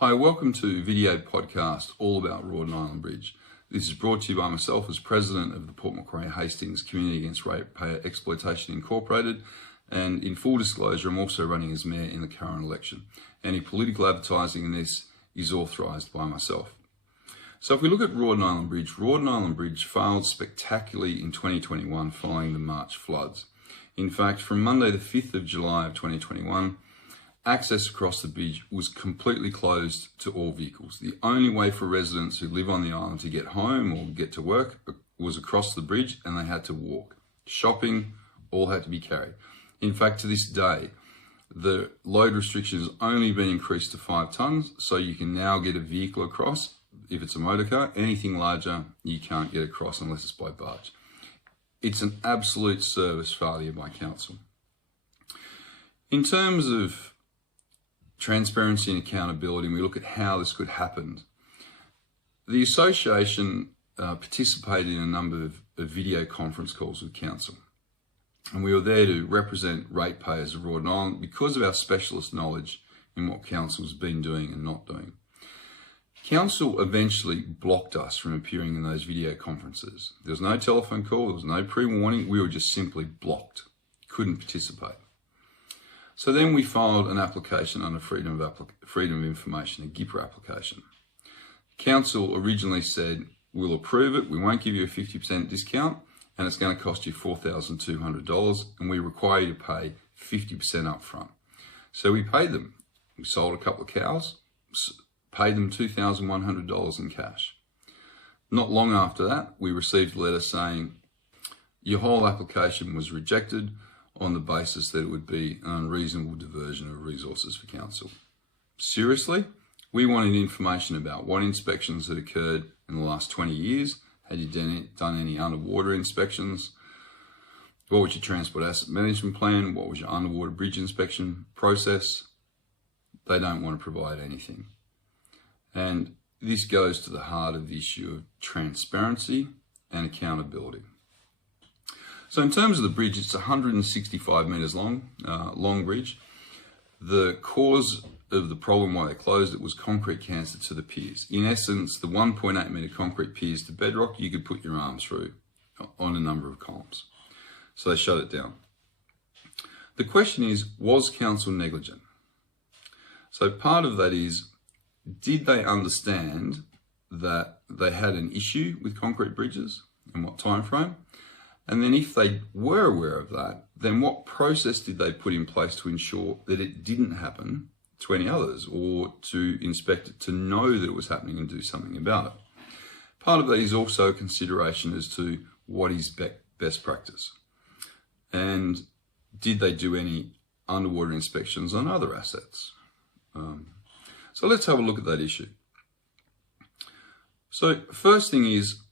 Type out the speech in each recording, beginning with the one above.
Hi, welcome to video podcast all about Rawdon Island Bridge. This is brought to you by myself as President of the Port Macquarie Hastings Community Against Ratepayer Exploitation Incorporated, and in full disclosure, I'm also running as Mayor in the current election. Any political advertising in this is authorised by myself. So if we look at Rawdon Island Bridge failed spectacularly in 2021 following the March floods. In fact, from Monday the 5th of July of 2021, access across the bridge was completely closed to all vehicles. The only way for residents who live on the island to get home or get to work was across the bridge, and they had to walk. Shopping, all had to be carried. In fact, to this day, the load restriction has only been increased to 5 tonnes, so you can now get a vehicle across. If it's a motor car, anything larger, you can't get across unless it's by barge. It's an absolute service failure by council. In terms of transparency and accountability, and we look at how this could happen, the association participated in a number of video conference calls with council, and we were there to represent ratepayers of Rawdon Island because of our specialist knowledge in what council's been doing and not doing. Council eventually blocked us from appearing in those video conferences. There was no telephone call, there was no pre-warning, we were just simply blocked, couldn't participate. So then we filed an application under Freedom of Information, a GIPRA application. Council originally said, we'll approve it, we won't give you a 50% discount, and it's going to cost you $4,200, and we require you to pay 50% up front. So we paid them. We sold a couple of cows, paid them $2,100 in cash. Not long after that, we received a letter saying, your whole application was rejected on the basis that it would be an unreasonable diversion of resources for council. Seriously? We wanted information about what inspections had occurred in the last 20 years. Had you done any underwater inspections? What was your transport asset management plan? What was your underwater bridge inspection process? They don't want to provide anything. And this goes to the heart of the issue of transparency and accountability. So in terms of the bridge, it's 165 metres long, long bridge. The cause of the problem why they closed it was concrete cancer to the piers. In essence, the 1.8 metre concrete piers to bedrock, you could put your arms through on a number of columns. So they shut it down. The question is, was council negligent? So part of that is, did they understand that they had an issue with concrete bridges and what time frame? And then if they were aware of that, then what process did they put in place to ensure that it didn't happen to any others, or to inspect it to know that it was happening and do something about it? Part of that is also a consideration as to what is best practice. And did they do any underwater inspections on other assets? So let's have a look at that issue. So first thing is,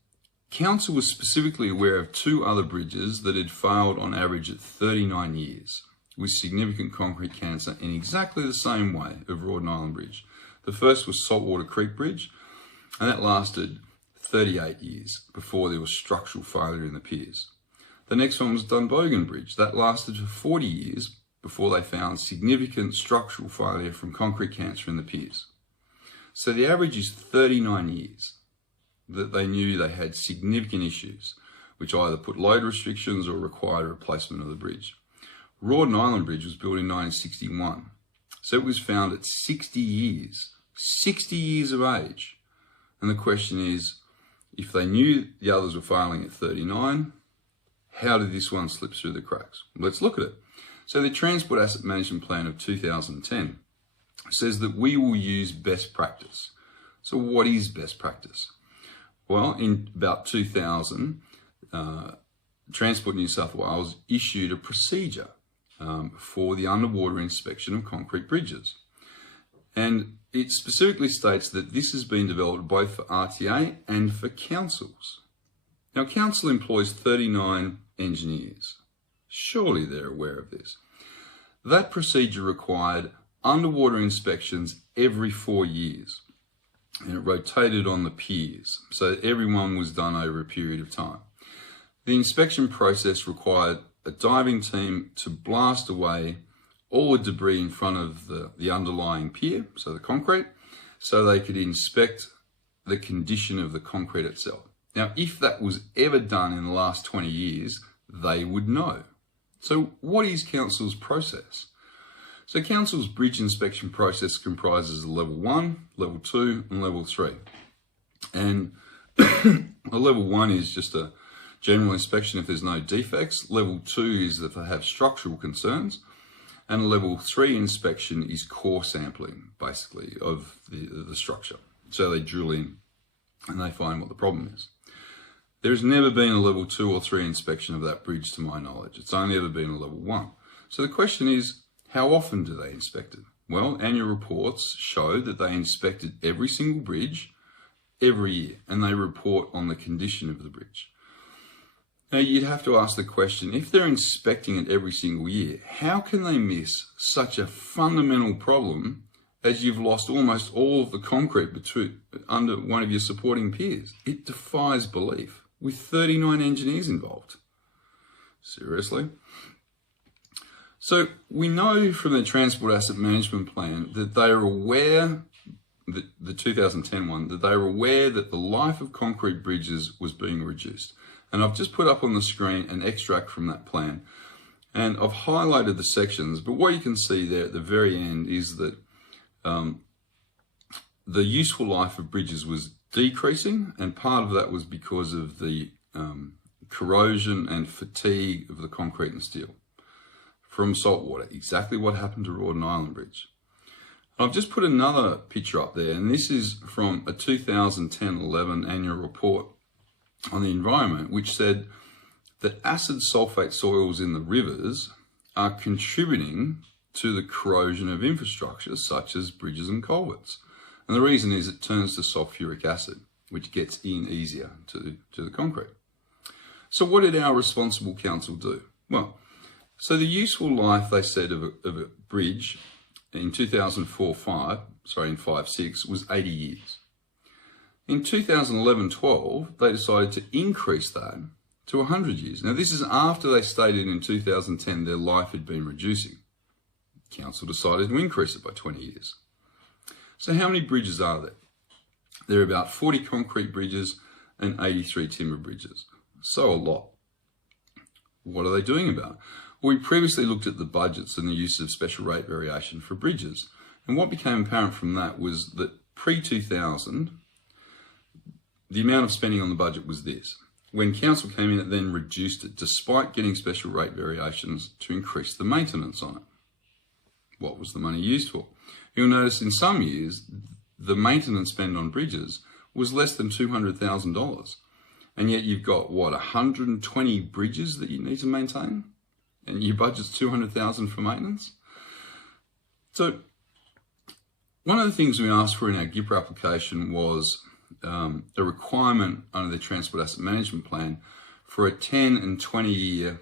council was specifically aware of 2 other bridges that had failed on average at 39 years with significant concrete cancer in exactly the same way of Rawdon Island Bridge. The first was Saltwater Creek Bridge, and that lasted 38 years before there was structural failure in the piers. The next one was Dunbogan Bridge. That lasted for 40 years before they found significant structural failure from concrete cancer in the piers. So the average is 39 years that they knew they had significant issues, which either put load restrictions or required a replacement of the bridge. Rawdon Island Bridge was built in 1961, so it was found at 60 years of age. And the question is, if they knew the others were failing at 39, how did this one slip through the cracks? Let's look at it. So the Transport Asset Management Plan of 2010 says that we will use best practice. So what is best practice? Well, in about 2000, Transport New South Wales issued a procedure for the underwater inspection of concrete bridges. And it specifically states that this has been developed both for RTA and for councils. Now, council employs 39 engineers. Surely they're aware of this. That procedure required underwater inspections every 4 years. And it rotated on the piers, so everyone was done over a period of time. The inspection process required a diving team to blast away all the debris in front of the underlying pier, so the concrete, so they could inspect the condition of the concrete itself. Now, if that was ever done in the last 20 years, they would know. So what is Council's process? So Council's bridge inspection process comprises of level 1, level 2 and level 3. And a level 1 is just a general inspection if there's no defects. Level 2 is if they have structural concerns. And a level 3 inspection is core sampling, basically, of the structure. So they drill in and they find what the problem is. There's never been a level 2 or 3 inspection of that bridge to my knowledge. It's only ever been a level 1. So the question is, how often do they inspect it? Well, annual reports show that they inspected every single bridge every year, and they report on the condition of the bridge. Now, you'd have to ask the question, if they're inspecting it every single year, how can they miss such a fundamental problem as you've lost almost all of the concrete under one of your supporting peers? It defies belief, with 39 engineers involved. Seriously? So we know from the Transport Asset Management Plan that they are aware, the 2010 one, that they are aware that the life of concrete bridges was being reduced. And I've just put up on the screen an extract from that plan. And I've highlighted the sections, but what you can see there at the very end is that the useful life of bridges was decreasing, and part of that was because of the corrosion and fatigue of the concrete and steel from salt water. Exactly what happened to Rawdon Island Bridge. I've just put another picture up there, and this is from a 2010-11 annual report on the environment, which said that acid sulfate soils in the rivers are contributing to the corrosion of infrastructure such as bridges and culverts. And the reason is it turns to sulfuric acid, which gets in easier to the concrete. So what did our responsible council do? Well, so the useful life, they said, of a bridge in 2005-6 was 80 years. In 2011-12, they decided to increase that to 100 years. Now, this is after they stated in 2010 their life had been reducing. Council decided to increase it by 20 years. So how many bridges are there? There are about 40 concrete bridges and 83 timber bridges. So a lot. What are they doing about it? Well, we previously looked at the budgets and the use of special rate variation for bridges. And what became apparent from that was that pre-2000, the amount of spending on the budget was this. When council came in, it then reduced it despite getting special rate variations to increase the maintenance on it. What was the money used for? You'll notice in some years, the maintenance spend on bridges was less than $200,000. And yet you've got, what, 120 bridges that you need to maintain? And your budget's $200,000 for maintenance? So one of the things we asked for in our GIPRA application was a requirement under the Transport Asset Management Plan for a 10 and 20 year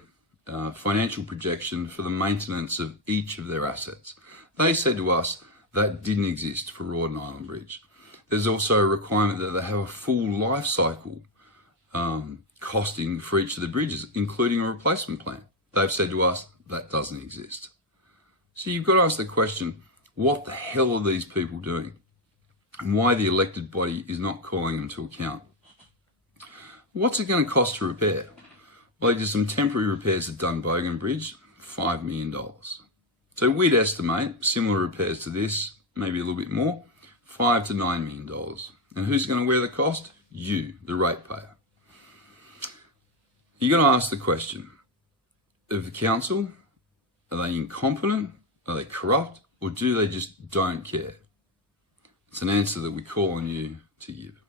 financial projection for the maintenance of each of their assets. They said to us that didn't exist for Rawdon Island Bridge. There's also a requirement that they have a full life cycle costing for each of the bridges, including a replacement plan. They've said to us that doesn't exist. So you've got to ask the question, what the hell are these people doing? And why the elected body is not calling them to account. What's it going to cost to repair? Well, they did some temporary repairs at Dunbogan Bridge, $5 million. So we'd estimate similar repairs to this, maybe a little bit more, $5 to $9 million. And who's going to wear the cost? You, the ratepayer. You've got to ask the question of the council, are they incompetent? Are they corrupt? Or do they just don't care? It's an answer that we call on you to give.